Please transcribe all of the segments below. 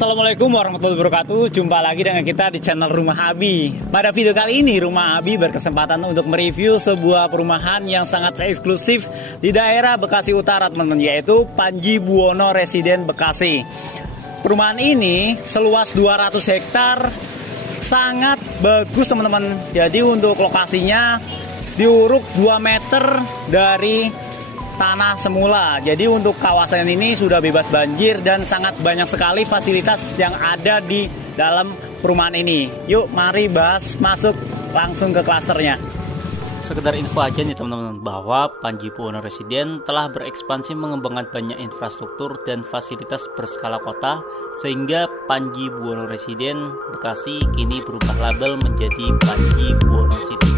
Assalamualaikum warahmatullahi wabarakatuh. Jumpa lagi dengan kita di channel Rumah Abi. Pada video kali ini Rumah Abi berkesempatan untuk mereview sebuah perumahan yang sangat eksklusif di daerah Bekasi Utara, teman-teman, yaitu Panji Buwono Residen Bekasi. Perumahan ini seluas 200 hektar, sangat bagus teman-teman. Jadi untuk lokasinya diuruk 2 meter dari tanah semula. Jadi untuk kawasan ini sudah bebas banjir dan sangat banyak sekali fasilitas yang ada di dalam perumahan ini. Yuk mari bahas, masuk langsung ke klasternya. Sekedar info aja nih teman-teman, bahwa Panji Buwono Residen telah berekspansi mengembangkan banyak infrastruktur dan fasilitas berskala kota, sehingga Panji Buwono Residen Bekasi kini berubah label menjadi Panji Buwono City.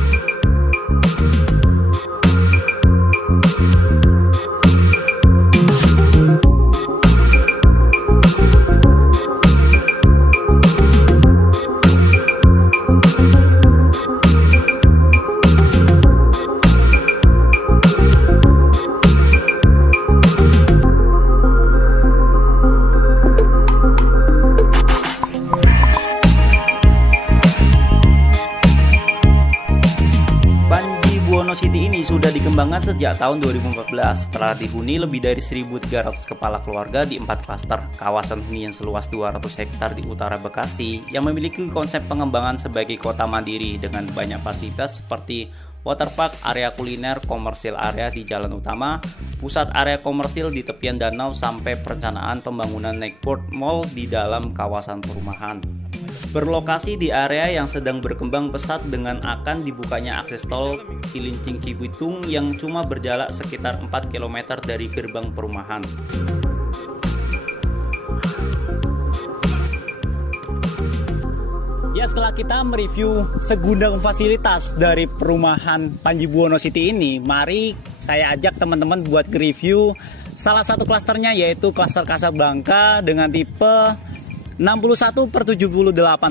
City ini sudah dikembangkan sejak tahun 2014, telah dihuni lebih dari 1.300 kepala keluarga di 4 klaster. Kawasan hunian seluas 200 hektar di utara Bekasi yang memiliki konsep pengembangan sebagai kota mandiri dengan banyak fasilitas seperti waterpark, area kuliner, komersil area di jalan utama, pusat area komersil di tepian danau, sampai perencanaan pembangunan Nekport Mall di dalam kawasan perumahan. Berlokasi di area yang sedang berkembang pesat dengan akan dibukanya akses tol Cilincing Cibitung yang cuma berjarak sekitar 4 km dari gerbang perumahan. Ya, setelah kita mereview segudang fasilitas dari perumahan Panji Buwono City ini, mari saya ajak teman-teman buat nge-review salah satu klasternya, yaitu klaster Kasablanka dengan tipe 61/78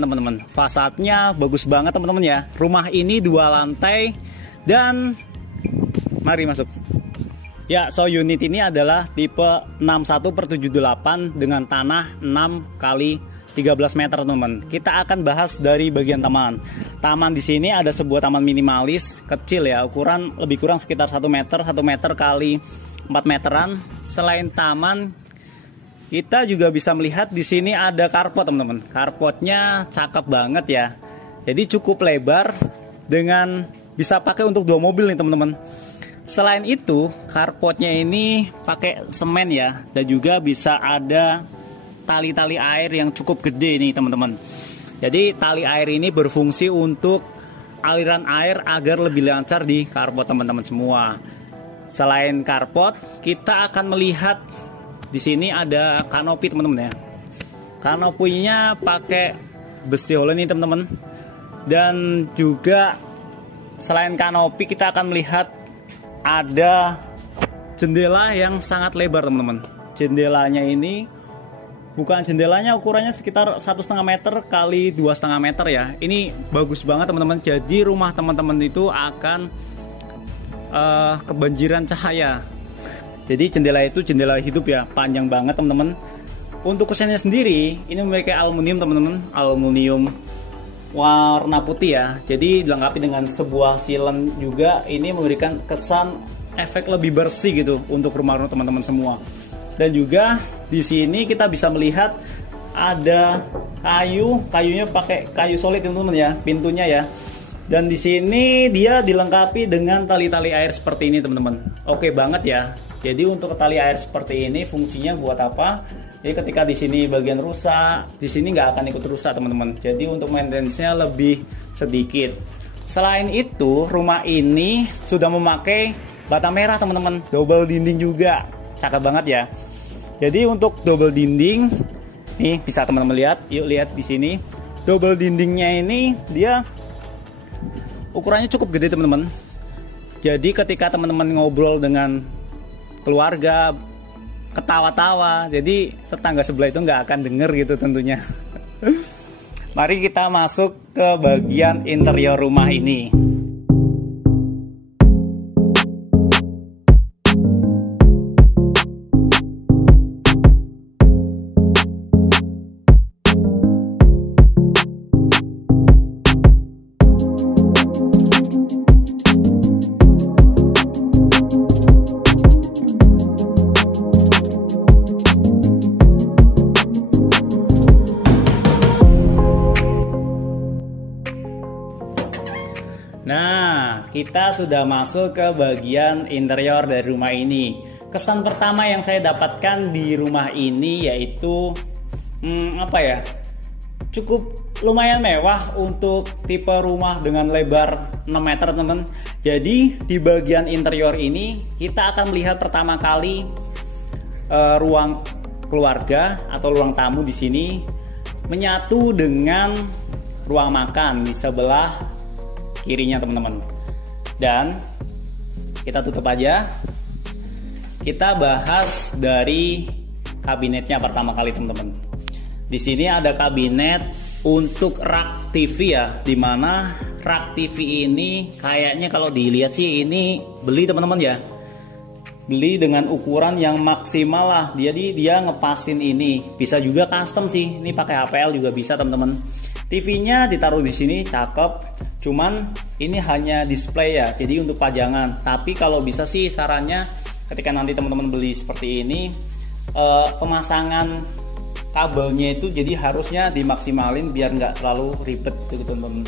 teman-teman. Fasadnya bagus banget teman-teman ya. Rumah ini 2 lantai dan mari masuk. Ya, so unit ini adalah tipe 61/78 dengan tanah 6 kali 13 meter teman-teman. Kita akan bahas dari bagian taman. Taman di sini ada sebuah taman minimalis kecil ya, ukuran lebih kurang sekitar 1 meter kali 4 meteran. Selain taman, kita juga bisa melihat di sini ada carport teman-teman. Carportnya cakep banget ya. Jadi cukup lebar dengan bisa pakai untuk 2 mobil nih teman-teman. Selain itu, carportnya ini pakai semen ya, dan juga bisa ada tali-tali air yang cukup gede nih teman-teman. Jadi tali air ini berfungsi untuk aliran air agar lebih lancar di carport teman-teman semua. Selain carport, kita akan melihat di sini ada kanopi teman-teman ya. Kanopinya pakai besi hollow nih teman-teman. Dan juga selain kanopi, kita akan melihat ada jendela yang sangat lebar teman-teman. Jendelanya ini bukan jendelanya, ukurannya sekitar 1,5 meter kali 2,5 meter ya. Ini bagus banget teman-teman. Jadi rumah teman-teman itu akan kebanjiran cahaya. Jadi jendela itu jendela hidup ya, panjang banget teman-teman. Untuk kusennya sendiri ini memiliki aluminium teman-teman, aluminium warna putih ya. Jadi dilengkapi dengan sebuah silen juga. Ini memberikan kesan efek lebih bersih gitu untuk rumah-rumah teman-teman semua. Dan juga di sini kita bisa melihat ada kayunya pakai kayu solid teman-teman ya, pintunya ya. Dan di sini dia dilengkapi dengan tali-tali air seperti ini teman-teman. Oke banget ya. Jadi untuk tali air seperti ini fungsinya buat apa? Jadi ketika di sini bagian rusak, di sini nggak akan ikut rusak teman-teman. Jadi untuk maintenance-nya lebih sedikit. Selain itu, rumah ini sudah memakai bata merah teman-teman. Double dinding juga, cakep banget ya. Jadi untuk double dinding, nih bisa teman-teman lihat. Yuk lihat di sini. Double dindingnya ini dia ukurannya cukup gede teman-teman. Jadi ketika teman-teman ngobrol dengan keluarga, ketawa-tawa, jadi tetangga sebelah itu nggak akan denger gitu tentunya. Mari kita masuk ke bagian interior rumah ini. kita sudah masuk ke bagian interior dari rumah ini. Kesan pertama yang saya dapatkan di rumah ini yaitu cukup lumayan mewah untuk tipe rumah dengan lebar 6 meter, teman-teman. Jadi di bagian interior ini kita akan melihat pertama kali ruang keluarga atau ruang tamu di sini menyatu dengan ruang makan di sebelah kirinya, teman-teman. Dan kita tutup aja. Kita bahas dari kabinetnya pertama kali, teman-teman. Di sini ada kabinet untuk rak TV ya, dimana rak TV ini kayaknya kalau dilihat sih ini beli, teman-teman ya. Beli dengan ukuran yang maksimal lah. Jadi dia ngepasin ini. Bisa juga custom sih. Ini pakai HPL juga bisa, teman-teman. TV-nya ditaruh di sini, cakep. Cuman ini hanya display ya, jadi untuk pajangan. Tapi kalau bisa sih sarannya ketika nanti teman-teman beli seperti ini, pemasangan kabelnya itu jadi harusnya dimaksimalin biar nggak terlalu ribet gitu, teman-teman.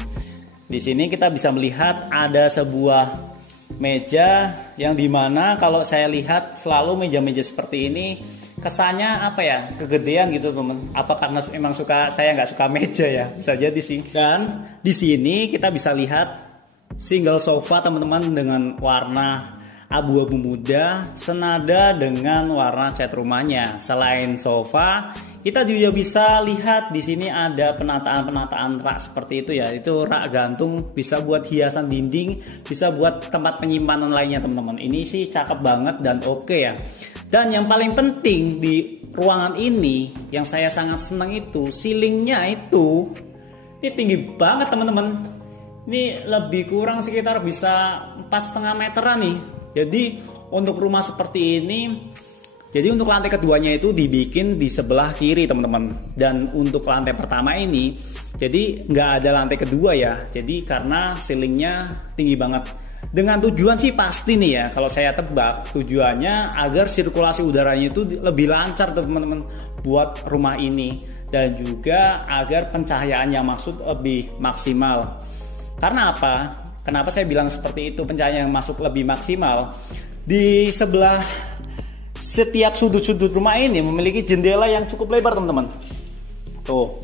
Di sini kita bisa melihat ada sebuah meja yang dimana kalau saya lihat selalu meja-meja seperti ini kesannya kegedean gitu, teman. Apa karena emang saya nggak suka meja ya, bisa jadi sih. Dan di sini kita bisa lihat single sofa, teman-teman, dengan warna abu-abu muda senada dengan warna cat rumahnya. Selain sofa, kita juga bisa lihat di sini ada penataan rak seperti itu ya. Itu rak gantung, bisa buat hiasan dinding, bisa buat tempat penyimpanan lainnya, teman-teman. Ini sih cakep banget dan oke ya. Dan yang paling penting di ruangan ini yang saya sangat senang itu ceilingnya itu ini tinggi banget, teman-teman. Ini lebih kurang sekitar bisa 4,5 meteran nih. Jadi untuk rumah seperti ini, jadi untuk lantai keduanya itu dibikin di sebelah kiri, teman-teman. Dan untuk lantai pertama ini, jadi nggak ada lantai kedua ya. Jadi karena ceilingnya tinggi banget. Dengan tujuan sih pasti nih ya, kalau saya tebak tujuannya agar sirkulasi udaranya itu lebih lancar, teman-teman, buat rumah ini. Dan juga agar pencahayaan yang masuk lebih maksimal. Karena apa? Kenapa saya bilang seperti itu, pencahayaan yang masuk lebih maksimal? Di sebelah setiap sudut-sudut rumah ini memiliki jendela yang cukup lebar, teman-teman. Tuh.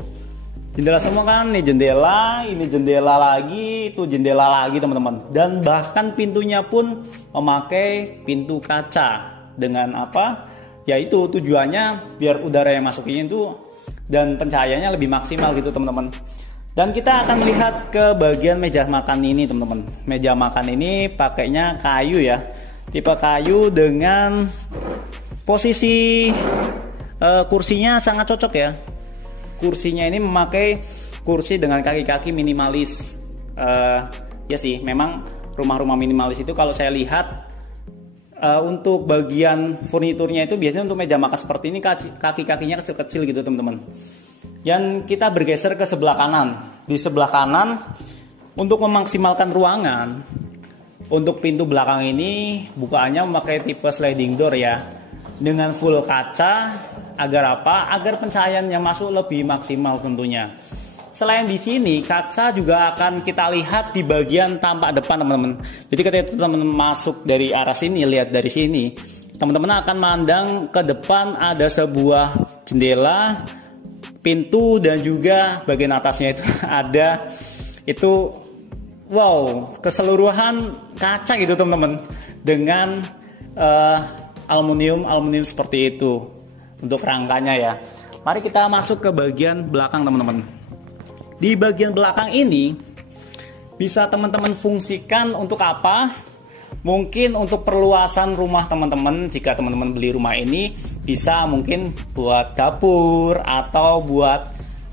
Jendela semua kan, nih jendela, ini jendela lagi, itu jendela lagi, teman-teman. Dan bahkan pintunya pun memakai pintu kaca. Dengan apa? Yaitu tujuannya biar udara yang masuknya itu dan pencahayaannya lebih maksimal gitu, teman-teman. Dan kita akan melihat ke bagian meja makan ini, teman-teman. Meja makan ini pakainya kayu ya. Tipe kayu dengan posisi kursinya sangat cocok ya. Kursinya ini memakai kursi dengan kaki-kaki minimalis. Ya sih, memang rumah-rumah minimalis itu kalau saya lihat untuk bagian furniturnya itu biasanya untuk meja makan seperti ini kaki-kakinya kecil-kecil gitu, teman-teman. Dan kita bergeser ke sebelah kanan. Di sebelah kanan untuk memaksimalkan ruangan, untuk pintu belakang ini bukaannya memakai tipe sliding door ya. Dengan full kaca. Agar apa? Agar pencahayaan yang masuk lebih maksimal tentunya. Selain di sini, kaca juga akan kita lihat di bagian tampak depan, teman-teman. Jadi ketika teman-teman masuk dari arah sini, lihat dari sini, teman-teman akan memandang ke depan ada sebuah jendela, pintu, dan juga bagian atasnya itu ada itu keseluruhan kaca gitu, teman-teman, dengan aluminium seperti itu untuk rangkanya ya. Mari kita masuk ke bagian belakang, teman-teman. Di bagian belakang ini bisa teman-teman fungsikan untuk apa? Mungkin untuk perluasan rumah teman-teman. Jika teman-teman beli rumah ini bisa mungkin buat dapur atau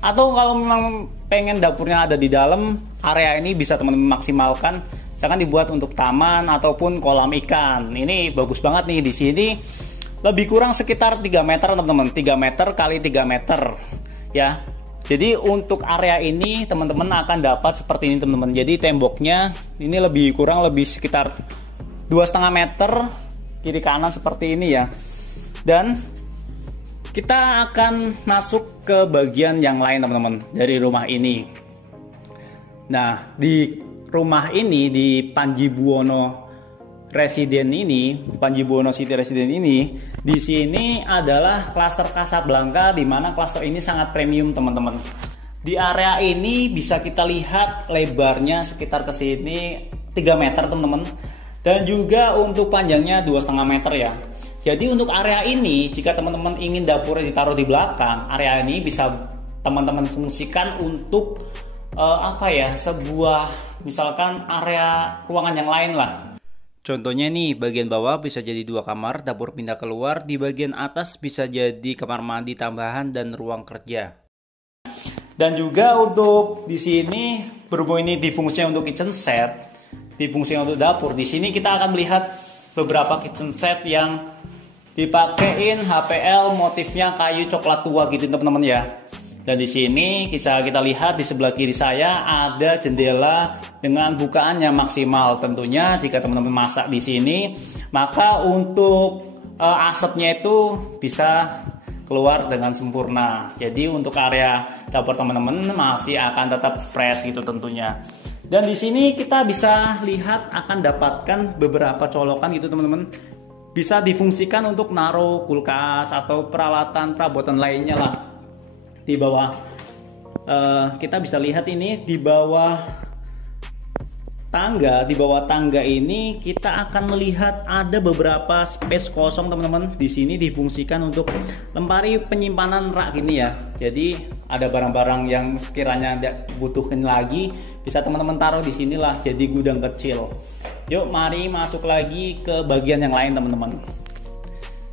kalau memang pengen dapurnya ada di dalam area ini bisa teman-teman maksimalkan. Misalkan dibuat untuk taman ataupun kolam ikan. Ini bagus banget nih di sini. Lebih kurang sekitar 3 meter, teman-teman. 3 meter kali 3 meter ya. Jadi untuk area ini teman-teman akan dapat seperti ini, teman-teman. Jadi temboknya ini lebih kurang sekitar 2,5 meter kiri kanan seperti ini ya. Dan kita akan masuk ke bagian yang lain, teman-teman, dari rumah ini. Nah, di rumah ini di Panji Buwono Residen ini, Panji Buwono City Residen ini, di sini adalah klaster Casablanca, di mana klaster ini sangat premium teman-teman. Di area ini bisa kita lihat lebarnya sekitar ke sini 3 meter teman-teman, dan juga untuk panjangnya 2,5 meter ya. Jadi untuk area ini, jika teman-teman ingin dapurnya ditaruh di belakang, area ini bisa teman-teman fungsikan untuk sebuah misalkan area ruangan yang lain lah. Contohnya nih, bagian bawah bisa jadi 2 kamar, dapur pindah keluar, di bagian atas bisa jadi kamar mandi tambahan dan ruang kerja. Dan juga untuk di sini, berhubung ini difungsikan untuk kitchen set, difungsikan untuk dapur, di sini kita akan melihat beberapa kitchen set yang dipakein HPL motifnya kayu coklat tua gitu teman-teman ya. Dan di sini bisa kita lihat di sebelah kiri saya ada jendela dengan bukaan yang maksimal. Tentunya jika teman-teman masak di sini, maka untuk asapnya itu bisa keluar dengan sempurna. Jadi untuk area dapur teman-teman masih akan tetap fresh gitu tentunya. Dan di sini kita bisa lihat akan dapatkan beberapa colokan gitu teman-teman. Bisa difungsikan untuk naruh kulkas atau peralatan perabotan lainnya lah. Di bawah kita bisa lihat ini di bawah tangga ini kita akan melihat ada beberapa space kosong teman-teman. Di sini difungsikan untuk lemari penyimpanan rak gini ya. Jadi ada barang-barang yang sekiranya butuhin lagi bisa teman-teman taruh di sinilah, jadi gudang kecil. Yuk mari masuk lagi ke bagian yang lain teman-teman.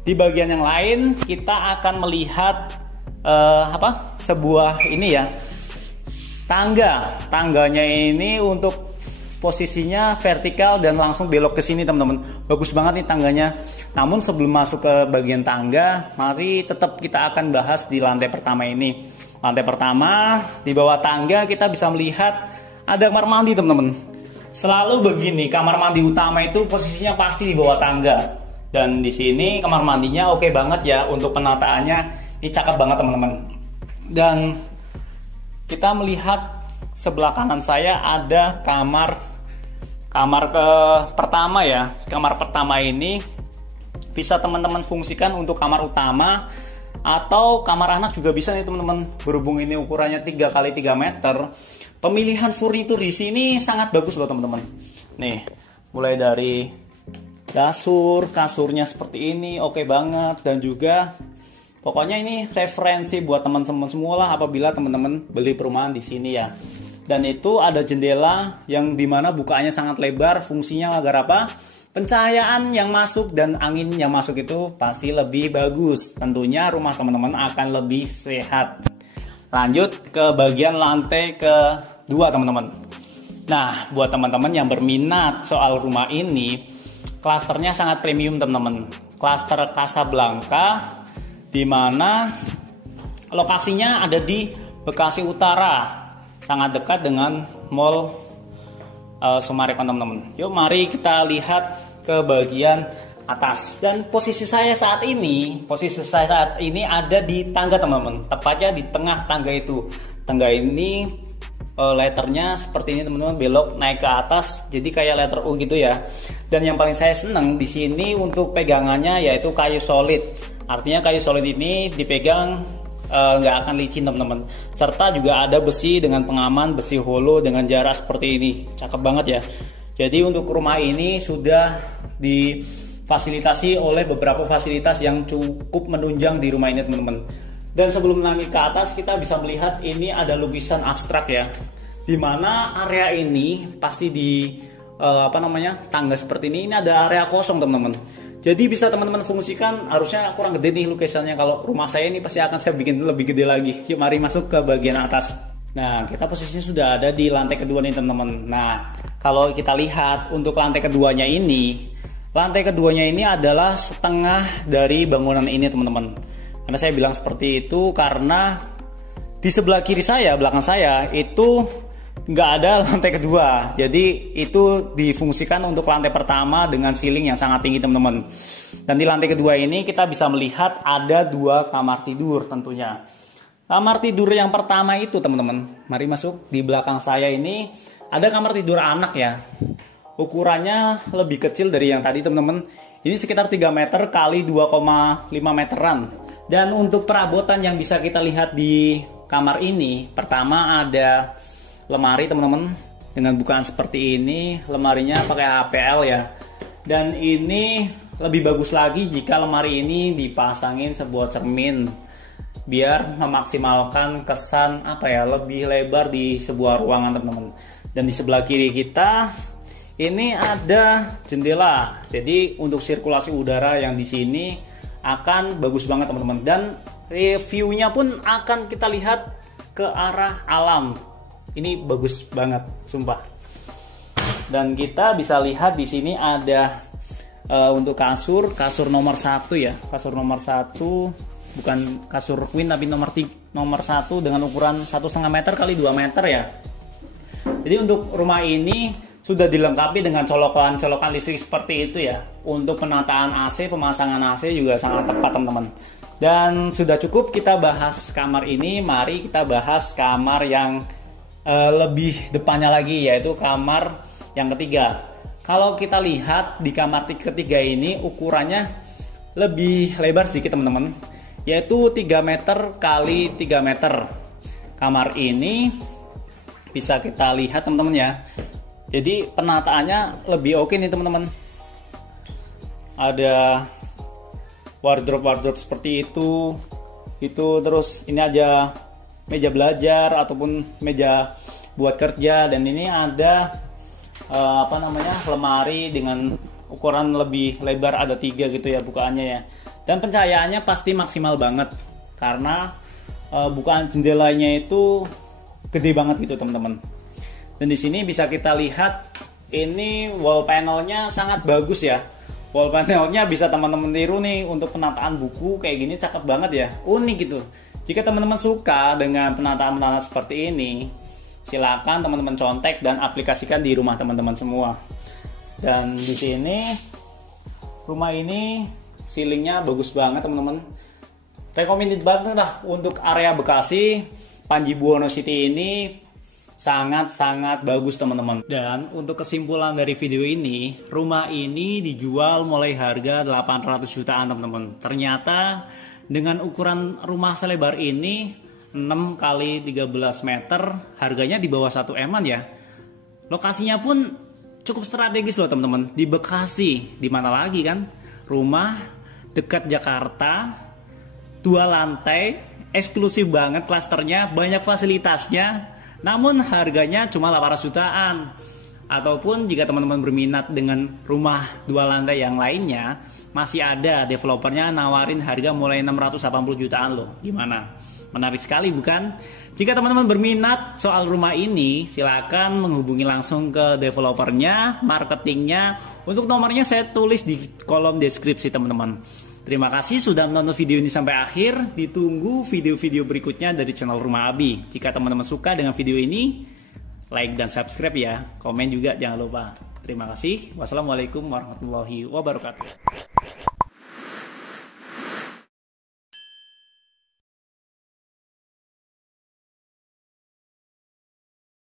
Di bagian yang lain kita akan melihat sebuah ini ya, tangganya ini untuk posisinya vertikal dan langsung belok ke sini teman-teman. Bagus banget nih tangganya. Namun sebelum masuk ke bagian tangga, mari tetap kita akan bahas di lantai pertama ini. Lantai pertama, di bawah tangga kita bisa melihat ada kamar mandi teman-teman. Selalu begini, kamar mandi utama itu posisinya pasti di bawah tangga. Dan di sini kamar mandinya oke banget ya untuk penataannya. Ini cakep banget teman-teman. Dan kita melihat sebelah kanan saya ada kamar pertama ya. Kamar pertama ini bisa teman-teman fungsikan untuk kamar utama atau kamar anak juga bisa nih teman-teman. Berhubung ini ukurannya 3x3 meter, pemilihan furnitur di sini sangat bagus loh teman-teman. Nih, mulai dari kasurnya seperti ini oke banget, dan juga pokoknya ini referensi buat teman-teman semua lah apabila teman-teman beli perumahan di sini ya. Dan itu ada jendela yang dimana bukaannya sangat lebar, fungsinya agar apa? Pencahayaan yang masuk dan angin yang masuk itu pasti lebih bagus. Tentunya rumah teman-teman akan lebih sehat. Lanjut ke bagian lantai kedua teman-teman. Nah, buat teman-teman yang berminat soal rumah ini, klasternya sangat premium teman-teman. Klaster Casablanca, di mana lokasinya ada di Bekasi Utara, sangat dekat dengan Mall Summarecon teman-teman. Yuk mari kita lihat ke bagian atas. Dan posisi saya saat ini ada di tangga teman-teman, tepatnya di tengah tangga itu. Tangga ini letternya seperti ini teman-teman, belok naik ke atas, jadi kayak letter U gitu ya. Dan yang paling saya senang di sini untuk pegangannya yaitu kayu solid. Artinya kayu solid ini dipegang nggak akan licin teman-teman. Serta juga ada besi dengan pengaman, besi holo dengan jarak seperti ini. Cakep banget ya. Jadi untuk rumah ini sudah difasilitasi oleh beberapa fasilitas yang cukup menunjang di rumah ini teman-teman. Dan sebelum naik ke atas kita bisa melihat ini ada lukisan abstrak ya. Dimana area ini pasti di tangga seperti ini ada area kosong teman-teman. Jadi bisa teman-teman fungsikan, harusnya kurang gede nih lukisannya. Kalau rumah saya ini pasti akan saya bikin lebih gede lagi. Yuk mari masuk ke bagian atas. Nah, kita posisinya sudah ada di lantai kedua nih teman-teman. Nah, kalau kita lihat untuk lantai keduanya ini adalah setengah dari bangunan ini teman-teman. Karena saya bilang seperti itu karena di sebelah kiri saya, belakang saya itu nggak ada lantai kedua, jadi itu difungsikan untuk lantai pertama dengan ceiling yang sangat tinggi teman-teman. Dan di lantai kedua ini kita bisa melihat ada 2 kamar tidur tentunya. Kamar tidur yang pertama itu teman-teman, mari masuk. Di belakang saya ini Ada kamar tidur anak ya. Ukurannya lebih kecil dari yang tadi teman-teman. Ini sekitar 3 meter kali 2,5 meteran. Dan untuk perabotan yang bisa kita lihat di kamar ini, pertama ada lemari teman-teman dengan bukaan seperti ini. Lemarinya pakai APL ya. Dan ini lebih bagus lagi jika lemari ini dipasangin sebuah cermin biar memaksimalkan kesan lebih lebar di sebuah ruangan teman-teman. Dan di sebelah kiri kita ini ada jendela. Jadi untuk sirkulasi udara yang di sini akan bagus banget teman-teman. Dan reviewnya pun akan kita lihat ke arah alam. Ini bagus banget, sumpah. Dan kita bisa lihat di sini ada untuk kasur nomor 1 ya. Kasur nomor 1, bukan kasur queen tapi nomor 1 dengan ukuran 1,5 meter kali 2 meter ya. Jadi untuk rumah ini sudah dilengkapi dengan colokan listrik seperti itu ya. Untuk penataan AC, pemasangan AC juga sangat tepat teman-teman. Dan sudah cukup kita bahas kamar ini. Mari kita bahas kamar yang lebih depannya lagi, yaitu kamar yang ketiga. Kalau kita lihat di kamar ketiga ini ukurannya lebih lebar sedikit teman-teman, yaitu 3 meter kali 3 meter. Kamar ini bisa kita lihat teman-teman ya. Jadi penataannya lebih oke nih teman-teman. Ada wardrobe seperti itu. Terus ini aja meja belajar ataupun meja buat kerja, dan ini ada lemari dengan ukuran lebih lebar, ada 3 gitu ya bukaannya ya. Dan pencahayaannya pasti maksimal banget karena bukaan jendelanya itu gede banget gitu teman-teman. Dan di sini bisa kita lihat ini wall panelnya sangat bagus ya. Wall panelnya bisa teman-teman tiru nih untuk penataan buku kayak gini, cakep banget ya, unik gitu. Jika teman-teman suka dengan penataan seperti ini, silakan teman-teman contek dan aplikasikan di rumah teman-teman semua. Dan di sini rumah ini ceilingnya bagus banget teman-teman. Recommended banget lah untuk area Bekasi. Panji Buwono City ini sangat-sangat bagus teman-teman. Dan untuk kesimpulan dari video ini, rumah ini dijual mulai harga 800 jutaan teman-teman. Ternyata dengan ukuran rumah selebar ini 6 kali 13 meter, harganya di bawah 1 M-an ya. Lokasinya pun cukup strategis loh teman-teman, di Bekasi. Di mana lagi kan? Rumah dekat Jakarta, 2 lantai, eksklusif banget klasternya, banyak fasilitasnya, namun harganya cuma 800 jutaan. Ataupun jika teman-teman berminat dengan rumah 2 lantai yang lainnya, masih ada developernya nawarin harga mulai 680 jutaan loh. Gimana? Menarik sekali bukan? Jika teman-teman berminat soal rumah ini, silakan menghubungi langsung ke developernya, marketingnya. Untuk nomornya saya tulis di kolom deskripsi teman-teman. Terima kasih sudah menonton video ini sampai akhir. Ditunggu video-video berikutnya dari channel Rumah Abi. Jika teman-teman suka dengan video ini, like dan subscribe ya. Komen juga jangan lupa. Terima kasih. Wassalamualaikum warahmatullahi wabarakatuh.